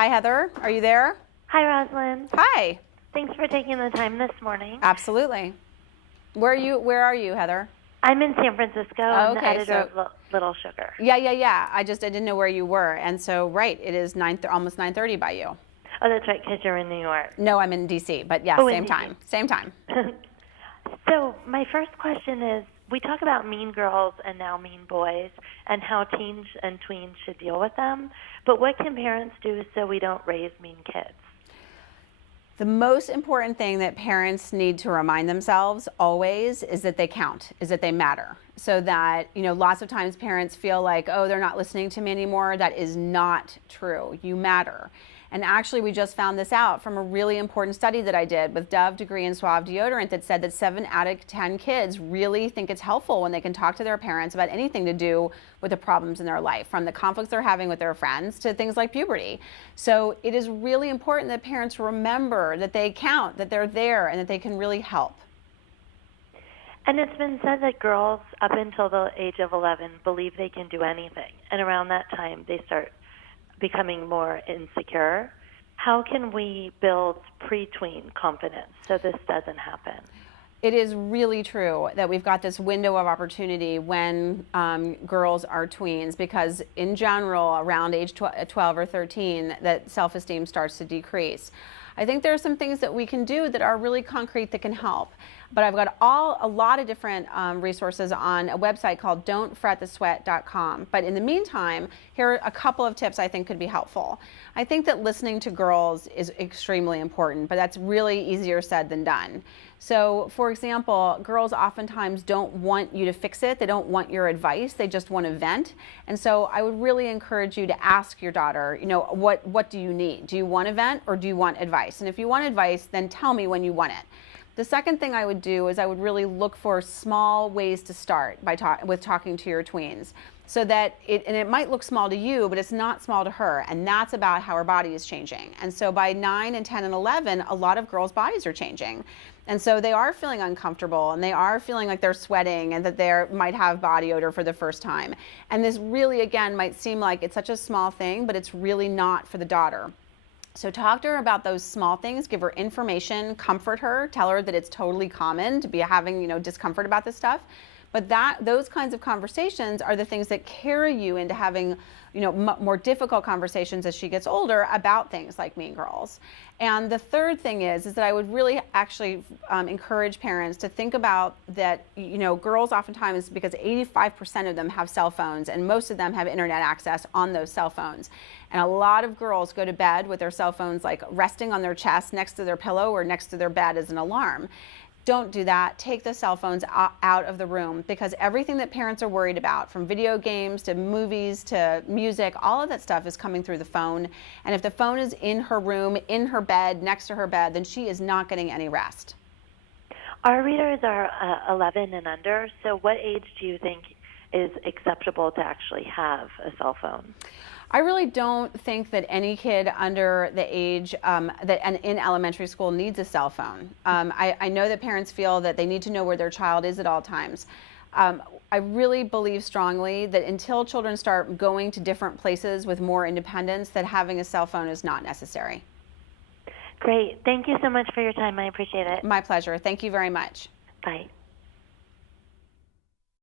Hi, Heather. Are you there? Hi, Rosalind. Hi. Thanks for taking the time this morning. Absolutely. Where are you, Heather? I'm in San Francisco. I'm the Okay, editor of Little Sugar. Yeah. I didn't know where you were. And so, right, it is almost 9:30 by you. Oh, that's right, because you're in New York. No, I'm in D.C., but yeah, Oh, same time. So my first question is, we talk about mean girls and now mean boys and how teens and tweens should deal with them, but what can parents do so we don't raise mean kids? The most important thing that parents need to remind themselves always is that they count, is that they matter. So that, lots of times parents feel like, oh, they're not listening to me anymore. That is not true. You matter. And actually, we just found this out from a really important study that I did with Dove, Degree, and Suave deodorant that said that 7 out of 10 kids really think it's helpful when they can talk to their parents about anything to do with the problems in their life, from the conflicts they're having with their friends to things like puberty. So it is really important that parents remember that they count, that they're there, and that they can really help. And it's been said that girls up until the age of 11 believe they can do anything, and around that time they start becoming more insecure. How can we build pre-tween confidence so this doesn't happen? It is really true that we've got this window of opportunity when girls are tweens, because in general, around age 12 or 13, that self-esteem starts to decrease. I think there are some things that we can do that are really concrete that can help. But I've got a lot of different resources on a website called don'tfretthesweat.com. But in the meantime, here are a couple of tips I think could be helpful. I think that listening to girls is extremely important, but that's really easier said than done. So, for example, girls oftentimes don't want you to fix it. They don't want your advice. They just want to vent. And so I would really encourage you to ask your daughter, what do you need? Do you want to vent or do you want advice? And if you want advice, then tell me when you want it. The second thing I would do is I would really look for small ways to start with talking to your tweens, so that it might look small to you, but it's not small to her, and that's about how her body is changing. And so by 9 and 10 and 11, a lot of girls' bodies are changing. And so they are feeling uncomfortable, and they are feeling like they're sweating, and that they might have body odor for the first time. And this really, again, might seem like it's such a small thing, but it's really not for the daughter. So talk to her about those small things, give her information, comfort her, tell her that it's totally common to be having, discomfort about this stuff. But those kinds of conversations are the things that carry you into having, more difficult conversations as she gets older about things like mean girls. And the third thing is that I would really actually encourage parents to think about that, girls oftentimes, because 85% of them have cell phones and most of them have internet access on those cell phones. And a lot of girls go to bed with their cell phones like resting on their chest next to their pillow or next to their bed as an alarm. Don't do that. Take the cell phones out of the room, because everything that parents are worried about, from video games to movies to music, all of that stuff is coming through the phone. And if the phone is in her room, in her bed, next to her bed, then she is not getting any rest. Our readers are 11 and under, so what age do you think is acceptable to actually have a cell phone? I really don't think that any kid under the age and in elementary school needs a cell phone. I know that parents feel that they need to know where their child is at all times. I really believe strongly that until children start going to different places with more independence, that having a cell phone is not necessary. Great. Thank you so much for your time. I appreciate it. My pleasure. Thank you very much. Bye.